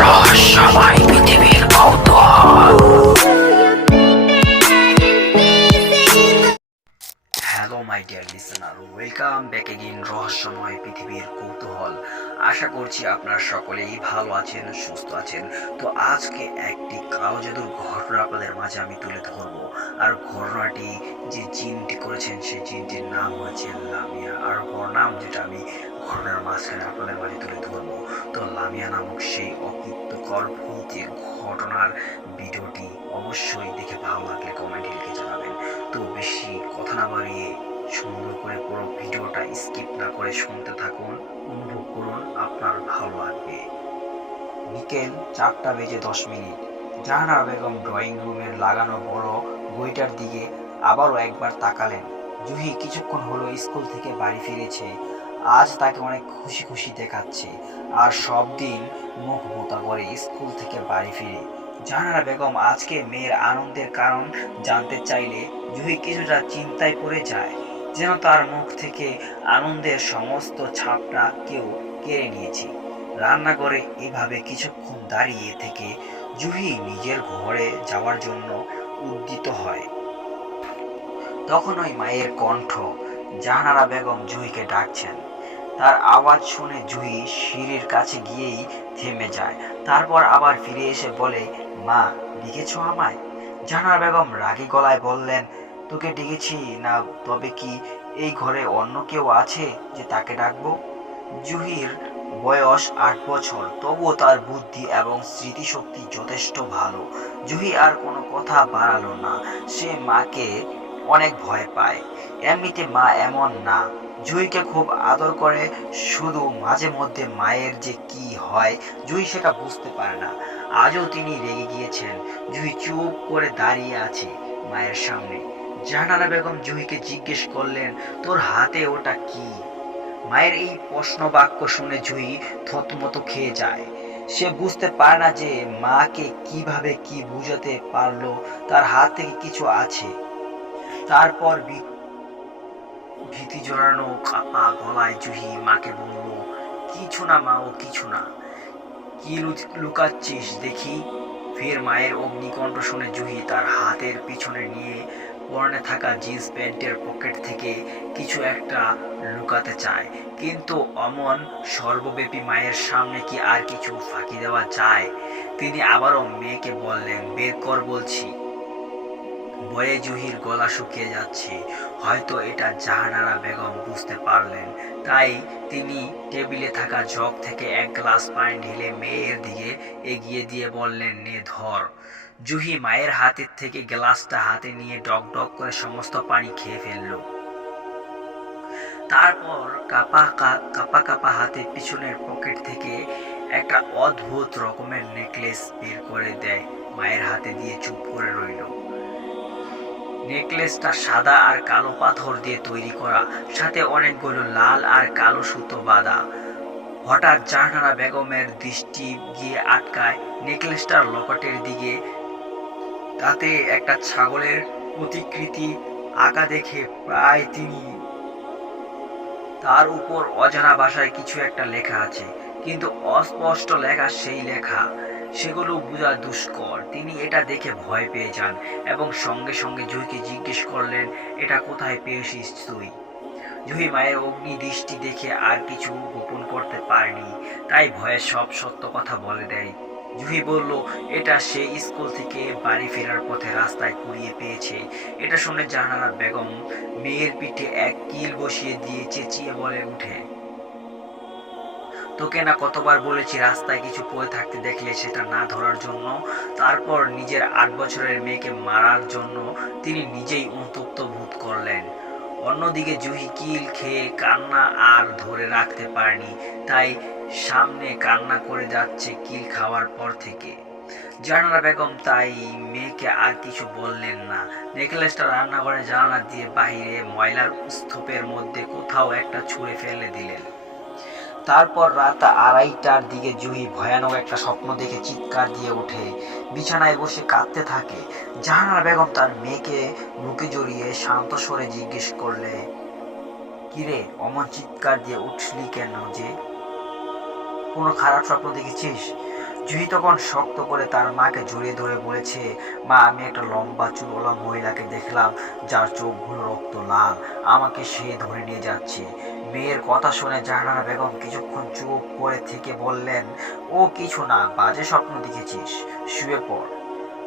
রহস্যময় পৃথিবীর কৌতূহল। Hello my dear listener, welcome back again রহস্যময় পৃথিবীর কৌতূহল। আশা করছি আপনারা সকলেই ভালো আছেন, সুস্থ আছেন। তো আজকে একটি কালো জাদুর ঘটনা আপনাদের মাঝে আমি তুলে ধরবো। আর ঘটনাটি যে জিনটি করেছেন সেই জিনটির নাম হচ্ছে লামিয়া। আর ওর নাম যেটা আমি ঘটনার মাঝখানে আপনাদের মাঝে তুলে ধরবো। তো লামিয়া নামক সেই অকৃত্যকর ভৌতিক ঘটনার ভিডিওটি অবশ্যই দেখে ভালো লাগলে কমেন্টে লিখে জানাবেন। তো বেশি কথা না বাড়িয়ে সুন্দর করে পুরো ভিডিওটা স্কিপ না করে শুনতে থাকুন, অনুভব করুন, আপনার ভালো লাগবে। বিকেল 4:10। জাহানারা বেগম ড্রয়িং রুমের লাগানো বড় বইটার দিকে আবারও একবার তাকালেন। জুহি কিছুক্ষণ হলো স্কুল থেকে বাড়ি ফিরেছে। আজ তাকে অনেক খুশি খুশি দেখাচ্ছে। আর সব দিন মুখ বোতা করে স্কুল থেকে বাড়ি ফিরে। জাহানারা বেগম আজকে মেয়ের আনন্দের কারণ জানতে চাইলে জুহি কিছুটা চিন্তায় পড়ে যায়, যেন তার মুখ থেকে আনন্দের সমস্ত ছাপটা কেউ কেড়ে নিয়েছে। রান্নাঘরে এভাবে কিছুক্ষণ দাঁড়িয়ে থেকে জুহি নিজের ঘরে যাওয়ার জন্য উদ্যত হয়। তখন ওই মায়ের কণ্ঠ। জাহানারা বেগম জুহিকে ডাকছেন। তার আওয়াজ শুনে জুহি সিঁড়ির কাছে গিয়েই থেমে যায়। তারপর আবার ফিরে এসে বলে, মা, ডেকেছো আমায়? জাহানারা বেগম রাগী গলায় বললেন, তোকে ডেকেছি না, তবে কি এই ঘরে অন্য কেউ আছে যে তাকে ডাকবো? জুহির বয়স 8 বছর, তবুও তার বুদ্ধি এবং স্মৃতিশক্তি যথেষ্ট ভালো। জুহি আর কোনো কথা বাড়ালো না। সে মাকে অনেক ভয় পায়। এমনিতে মা এমন না, জুহিকে খুব আদর করে, শুধু মাঝে মধ্যে মায়ের যে কি হয় জুহি সেটা বুঝতে পারে না। আজও তিনি রেগে গিয়েছেন। জুহি চুপ করে দাঁড়িয়ে আছে মায়ের সামনে। জাহানারা বেগম জুহিকে জিজ্ঞেস করলেন, তোর হাতে ওটা কি? মায়ের এই প্রশ্ন বাক্য শুনে জুহি থতমত খেয়ে যায়। সে বুঝতে পারে না যে মাকে কিভাবে কি বুঝাতে পারলো তার হাত থেকে কিছু আছে। তারপর ভীতি জড়ানো কাপা গলায় জুহি মাকে বলল, কিছু না মা, ও কিছু না। কি লুকাচ্ছিস দেখি? ফের মায়ের অগ্নিকণ্ঠ শুনে জুহি তার হাতের পিছনে নিয়ে পরনে থাকা জিন্স প্যান্টের পকেট থেকে কিছু একটা লুকাতে চায়। কিন্তু অমন সর্বব্যাপী মায়ের সামনে কি আর কিছু ফাঁকি দেওয়া যায়? তিনি আবারও মেয়েকে বললেন, বের কর বলছি। ভয়ে জুহির গলা শুকিয়ে যাচ্ছে। হয়তো এটা জাহানারা বেগম বুঝতে পারলেন, তাই তিনি টেবিলে থাকা জগ থেকে এক গ্লাস পানি ঢেলে মেয়ের দিকে এগিয়ে দিয়ে বললেন, নে ধর। জুহি মায়ের হাতের থেকে গ্লাসটা হাতে নিয়ে ডক ডক করে সমস্ত পানি খেয়ে ফেলল। তারপর কাপা কাপা হাতে পিছনের পকেট থেকে একটা অদ্ভুত রকমের নেকলেস বের করে দেয়, মায়ের হাতে দিয়ে চুপ করে রইল। নেকলেসটা সাদা আর কালো পাথর দিয়ে তৈরি করা, সাথে অনেকগুলো লাল আর কালো সুতো বাঁধা। হঠাৎ জাহানারা বেগমের দৃষ্টি গিয়ে আটকায় নেকলেসটার লকেটের দিকে। তাতে একটা ছাগলের প্রতিকৃতি আঁকা দেখে প্রায় তিনি তার উপর অজানা ভাষায় কিছু একটা লেখা আছে, কিন্তু অস্পষ্ট লেখা। সেই লেখা সেগুলো বোঝা দুষ্কর। তিনি এটা দেখে ভয় পেয়ে যান এবং সঙ্গে সঙ্গে জুহিকে জিজ্ঞেস করলেন, এটা কোথায় পেয়েছিস তুই? জুহি মায়ের অগ্নি দৃষ্টি দেখে আর কিছু গোপন করতে পারেনি, তাই ভয়ে সব সত্য কথা বলে দেয়। জুহি বলল, এটা সে স্কুল থেকে বাড়ি ফেরার পথে রাস্তায় কুড়িয়ে পেয়েছে। এটা শুনে জাহানারা বেগম মেয়ের পিঠে এক কিল বসিয়ে দিয়ে চেঁচিয়ে বলে উঠে, তোকে না কতবার বলেছি রাস্তায় কিছু পড়ে থাকতে দেখলে সেটা না ধরার জন্য। তারপর নিজের 8 বছরের মেয়েকে মারার জন্য তিনি নিজেই উত্তপ্ত বোধ করলেন। অন্যদিকে জুহি কিল খেয়ে কান্না আর ধরে রাখতে পারেনি, তাই সামনে কান্না করে যাচ্ছে কিল খাওয়ার পর থেকে। জাহানারা বেগম তাই মেয়েকে আর কিছু বললেন না। নেকলেসটা রান্নাঘরে জানালা দিয়ে বাহিরে ময়লার স্তূপের মধ্যে কোথাও একটা ছুঁড়ে ফেলে দিলেন। তারপর রাত 2:30টার দিকে জুহি ভয়ানক একটা স্বপ্ন দেখে চিৎকার দিয়ে ওঠে, বিছানায় বসে কাঁদতে থাকে। জাহানারা বেগম তার মেয়েকে বুকে জড়িয়ে শান্ত স্বরে জিজ্ঞেস করলে, কিরে, অমন চিৎকার দিয়ে উঠলি কেন? যে কোনো খারাপ স্বপ্ন দেখেছিস? জুহি তখন শক্ত করে তার মাকে জড়িয়ে ধরে বলেছে, মা, আমি একটা লম্বা চুলওয়ালা মহিলাকে দেখলাম যার চোখগুলো রক্ত লাল, আমাকে সে ধরে নিয়ে যাচ্ছে। মেয়ের কথা শুনে জাহানারা বেগম কিছুক্ষণ চুপ করে থেকে বললেন, ও কিছু না, বাজে স্বপ্ন দেখেছিস, শুয়ে পড়।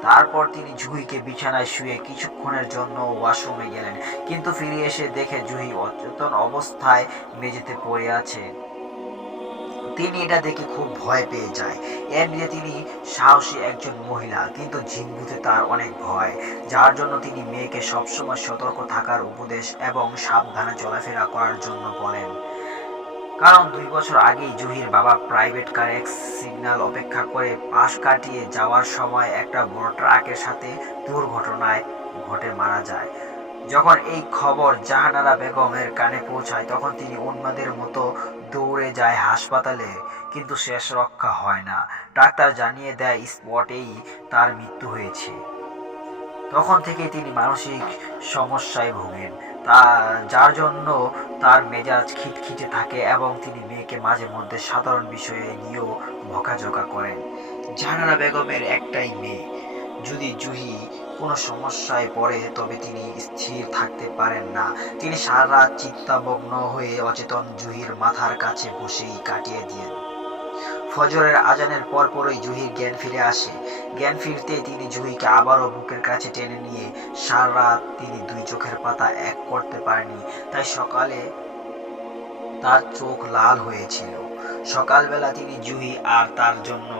তারপর তিনি জুহিকে বিছানায় শুয়ে কিছুক্ষণের জন্য ওয়াশরুমে গেলেন, কিন্তু ফিরে এসে দেখে জুহি অচেতন অবস্থায় মেঝেতে পড়ে আছে। তিনি এটা দেখে খুব ভয় পেয়ে যায়। এমনিতে তিনি সাহসী একজন মহিলা, কিন্তু জিনভূতে তার অনেক ভয়, যার জন্য তিনি মেয়েকে সবসময় সতর্ক থাকার উপদেশ এবং সাবধানে চলাফেরা করার জন্য বলেন। কারণ 2 বছর আগেই জুহির বাবা প্রাইভেট কারে সিগন্যাল অপেক্ষা করে পাশ কাটিয়ে যাওয়ার সময় একটা বড় ট্রাকের সাথে দুর্ঘটনায় ঘটে মারা যায়। যখন এই খবর জাহানারা বেগমের কানে পৌঁছায়, তখন তিনি উন্মাদের মতো দৌড়ে যায় হাসপাতালে, কিন্তু শেষ রক্ষা হয় না। ডাক্তার জানিয়ে দেয় স্পটেই তার মৃত্যু হয়েছে। তখন থেকেই তিনি মানসিক সমস্যায় ভোগেন, তা যার জন্য তার মেজাজ খিটখিটে থাকে এবং তিনি মেয়েকে মাঝে মধ্যে সাধারণ বিষয়ে নিয়েও বকাঝকা করেন। জাহানারা বেগমের একটাই মেয়ে, যদি জুহি কোনো সমস্যায় পড়ে তবে তিনি স্থির থাকতে পারেন না। তিনি সারা রাত চিন্তামগ্ন হয়ে অচেতন জুহির মাথার কাছে বসেই কাটিয়ে দেন। ফজরের আজানের পরপরই জুহির জ্ঞান ফিরে আসে। জ্ঞান ফিরতেই তিনি জুহিকে আবারও বুকের কাছে টেনে নিয়ে সারা রাত তিনি 2 চোখের পাতা এক করতে পারেনি, তাই সকালে তার চোখ লাল হয়েছিল। সকালবেলা তিনি জুহি আর তার জন্য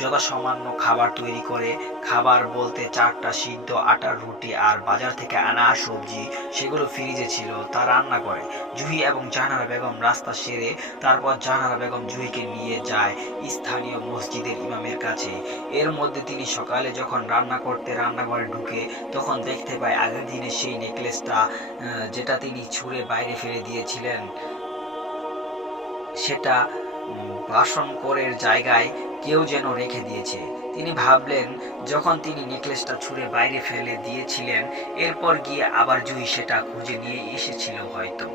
যথাসামান্য খাবার তৈরি করে, খাবার বলতে 4টা সিদ্ধ আটার রুটি আর বাজার থেকে আনা সবজি, সেগুলো ফ্রিজে ছিল, তা রান্না করে। জুহি এবং জাহানারা বেগম রাস্তা সেরে তারপর জাহানারা বেগম জুহিকে নিয়ে যায় স্থানীয় মসজিদের ইমামের কাছে। এর মধ্যে তিনি সকালে যখন রান্না করতে রান্নাঘরে ঢুকে, তখন দেখতে পায় আগের দিনে সেই নেকলেসটা, যেটা তিনি ছুঁড়ে বাইরে ফেলে দিয়েছিলেন, সেটা বাসনকোরের জায়গায় কেউ যেন রেখে দিয়েছে। তিনি ভাবলেন, যখন তিনি নেকলেসটা ছুঁড়ে বাইরে ফেলে দিয়েছিলেন, এরপর গিয়ে আবার জুহি সেটা খুঁজে নিয়ে এসেছিল হয়তো।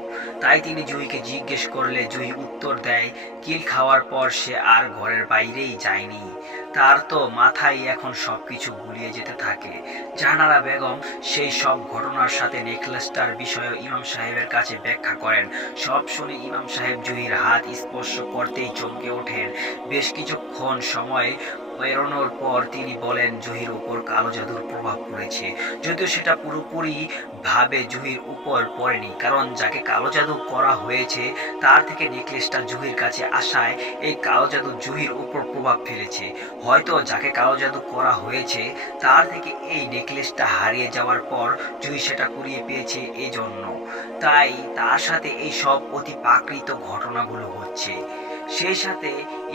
তাই তিনি জুহিকে জিজ্ঞেস করলে জুহি উত্তর দেয়, কিল খাওয়ার পর সে আর ঘরের বাইরেই যায়নি। তার তো মাথায় এখন সবকিছু গুলিয়ে যেতে থাকে। জাহানারা বেগম সেই সব ঘটনার সাথে নেকলেসটার বিষয়ে ইমাম সাহেবের কাছে ব্যাখ্যা করেন। সব শুনে ইমাম সাহেব জুহির হাত স্পর্শ করতেই চমকে ওঠেন। বেশ কিছুক্ষণ সময় পেরোনোর পর তিনি বলেন, জুহির উপর কালো জাদুর প্রভাব পড়েছে, যদিও সেটা পুরোপুরি ভাবে জুহির উপর পড়েনি, কারণ যাকে কালো জাদু করা হয়েছে তার থেকে নেকলেসটা জুহির কাছে আসায় এই কালো জাদু জুহির উপর প্রভাব ফেলেছে। হয়তো যাকে কালো জাদু করা হয়েছে তার থেকে এই নেকলেসটা হারিয়ে যাওয়ার পর জুহি সেটা কুড়িয়ে পেয়েছে, এই জন্য তাই তার সাথে এই সব অতি প্রাকৃত ঘটনাগুলো হচ্ছে। সেই সাথে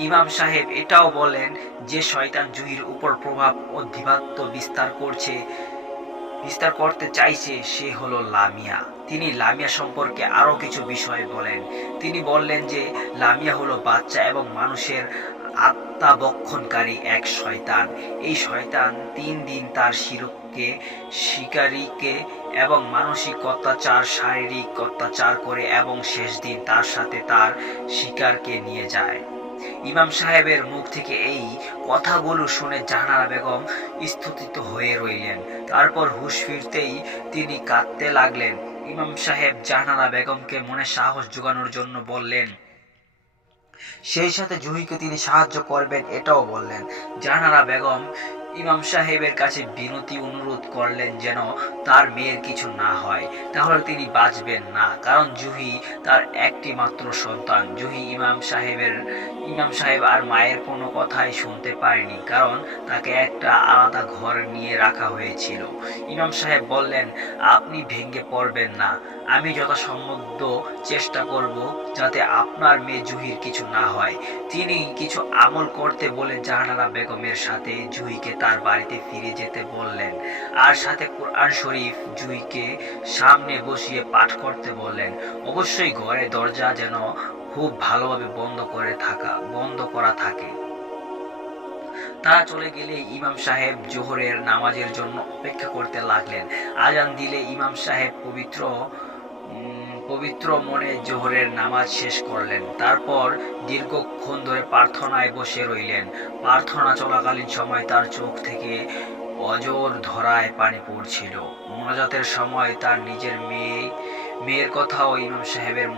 ইমাম সাহেব এটাও বলেন যে শয়তান জুহির উপর প্রভাব অধিপত্য বিস্তার করতে চাইছে সে হলো লামিয়া। তিনি লামিয়া সম্পর্কে আরো কিছু বিষয় বলেন। তিনি বললেন যে লামিয়া হলো বাচ্চা এবং মানুষের আত্মা বক্ষণকারী এক শয়তান। এই শয়তান 3 দিন তার শিকারীকে এবং মানসিক অত্যাচার, শারীরিক অত্যাচার করে এবং শেষ দিন তার সাথে তার শিকারকে নিয়ে যায়। ইমাম সাহেবের মুখ থেকে এই কথাগুলো শুনে জাহানারা বেগম স্থিত হয়ে রইলেন। তারপর হুঁশ ফিরতেই তিনি কাঁদতে লাগলেন। ইমাম সাহেব জাহানারা বেগমকে মনে সাহস জোগানোর জন্য বললেন, সেই সাথে জুহিকে তিনি সাহায্য করবেন এটাও বললেন। জাহানারা বেগম ইমাম সাহেবের কাছে বিনতি অনুরোধ করলেন যেন তার মেয়ের কিছু না হয়, তাহলে তিনি বাঁচবেন না, কারণ জুহি তার একটি মাত্র সন্তান। জুহি ইমাম সাহেব আর মায়ের কোনো কথাই শুনতে পারেনি, কারণ তাকে একটা আলাদা ঘর নিয়ে রাখা হয়েছিল। ইমাম সাহেব বললেন, আপনি ভেঙে পড়বেন না, আমি যথাসম্ভব চেষ্টা করব যাতে আপনার মেয়ে জুহির কিছু না হয়। তিনি কিছু আমল করতে বলে জাহানারা বেগমের সাথে জুহিকে তার বাড়িতে ফিরে যেতে বললেন, আর সাথে কোরআন শরীফ জুহিকে সামনে বসিয়ে পাঠ করতে বললেন। অবশ্যই ঘরে দরজা যেন খুব ভালোভাবে বন্ধ করা থাকে। তারা চলে গেলে ইমাম সাহেব জোহরের নামাজের জন্য অপেক্ষা করতে লাগলেন। আজান দিলে ইমাম সাহেব পবিত্র পবিত্র মনে জোহরের নামাজ শেষ করলেন। তারপর দীর্ঘক্ষণ ধরে প্রার্থনায় বসে রইলেন। প্রার্থনা চলাকালীন সময় তার চোখ থেকে অজর ধরায় পানি পড়ছিল। মোনাজাতের সময় তার নিজের মেয়ের কথাও ইমাম সাহেবের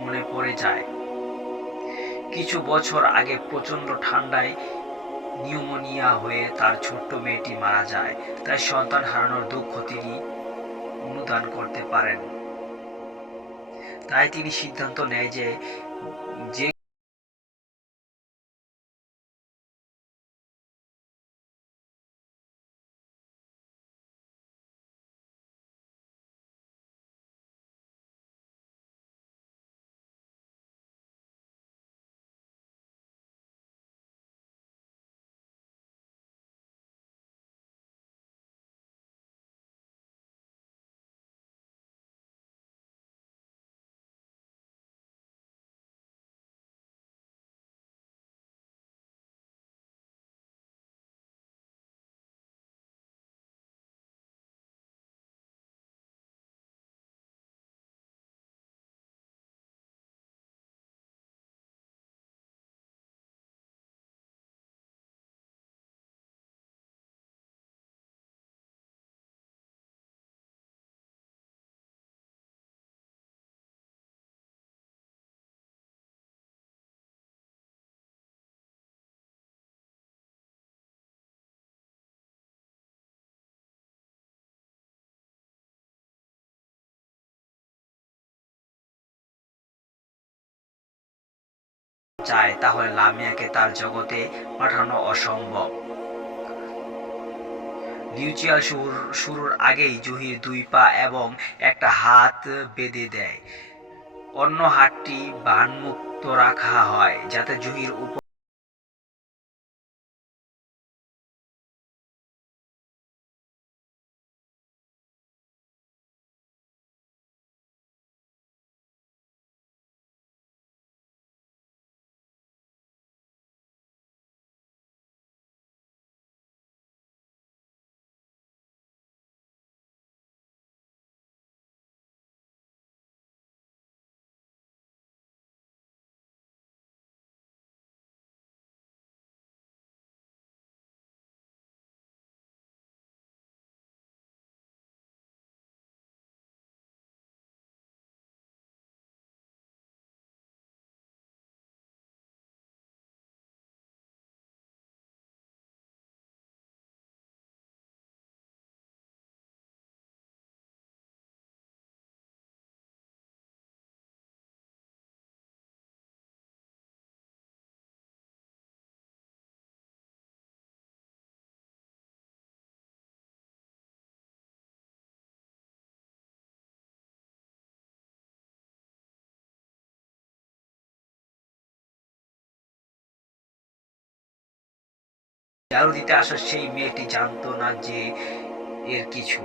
মনে পড়ে যায়। কিছু বছর আগে প্রচন্ড ঠান্ডায় নিউমোনিয়া হয়ে তার ছোট্ট মেয়েটি মারা যায়। তাই সন্তান হারানোর দুঃখ তিনি অনুদান করতে পারেন। তাই তিনি সিদ্ধান্ত নেয় যে যে চায় তাহলে লামিয়াকে তার জগতে পাঠানো অসম্ভব। মিউচুয়াল শুরুর আগেই জুহির 2 পা এবং একটা হাত বেঁধে দেয়। অন্য হাতটি বানমুক্ত রাখা হয় যাতে জুহির উপর ঝাড়ু দিতে আসা সেই মেয়েটি জানতো না যে এর কিছু।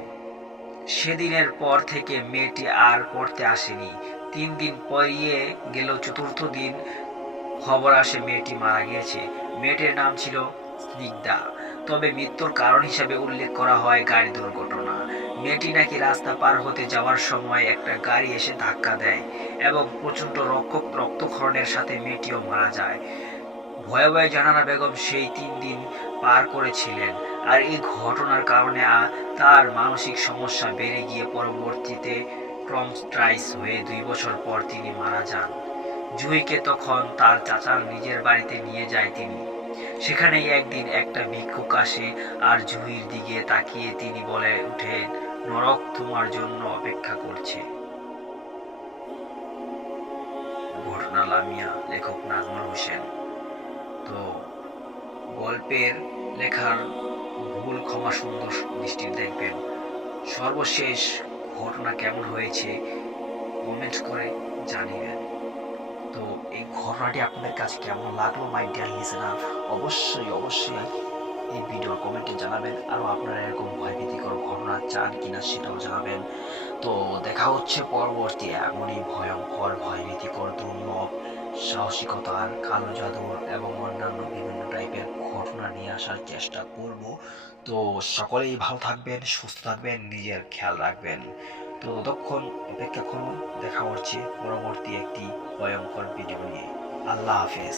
সেদিনের পর থেকে মেয়েটি আর পড়তে আসেনি। 3 দিন পেরিয়ে গেল। চতুর্থ দিন খবর আসে মেয়েটি মারা গিয়েছে। মেয়েটির নাম ছিল স্নিগ্ধা, তবে মৃত্যুর কারণ হিসেবে উল্লেখ করা হয় গাড়ি দুর্ঘটনা। মেয়েটি নাকি রাস্তা পার হতে যাওয়ার সময় একটা গাড়ি এসে ধাক্কা দেয় এবং প্রচন্ড রক্তক্ষরণের সাথে মেয়েটিও মারা যায়। ভয়ে ভয়ে জাহানারা বেগম সেই 3 দিন পার করেছিলেন। আর এই ঘটনার কারণে তার মানসিক সমস্যা বেড়ে গিয়ে পরবর্তীতে ট্রমস্টাইজ হয়ে 2 বছর পর তিনি মারা যান। জুহিকে তখন তার চাচার নিজের বাড়িতে নিয়ে যায় তিনি। সেখানেই একদিন একটা ভিক্ষুক আসে আর জুহির দিকে তাকিয়ে তিনি বলে উঠেন, নরক তোমার জন্য অপেক্ষা করছে। ঘটনা লামিয়া, লেখক নাজমুল হোসেন। তো গল্পের লেখার ভুল ক্ষমা সুন্দর দৃষ্টি দেখবেন। সর্বশেষ ঘটনা কেমন হয়েছে কমেন্ট করে জানিবেন। তো এই ঘটনাটি আপনাদের কাছে কেমন লাগলো মাই ডিয়ার লিসেনার, অবশ্যই এই ভিডিওর কমেন্টে জানাবেন। আরও আপনারা এরকম ভয়ভীতিকর ঘটনা চান কিনা সেটাও জানাবেন। তো দেখা হচ্ছে পরবর্তী এমনই ভয়ঙ্কর ভয়ভীতিকর দুর্লভ সাহসিকতার কালো জাদুর এবং অন্যান্য বিভিন্ন টাইপের ঘটনা নিয়ে আসার চেষ্টা করব। তো সকলেই ভালো থাকবেন, সুস্থ থাকবেন, নিজের খেয়াল রাখবেন। তো ততক্ষণ অপেক্ষা করুন, দেখা হচ্ছে পরবর্তী একটি ভয়ঙ্কর ভিডিও নিয়ে। আল্লাহ হাফেজ।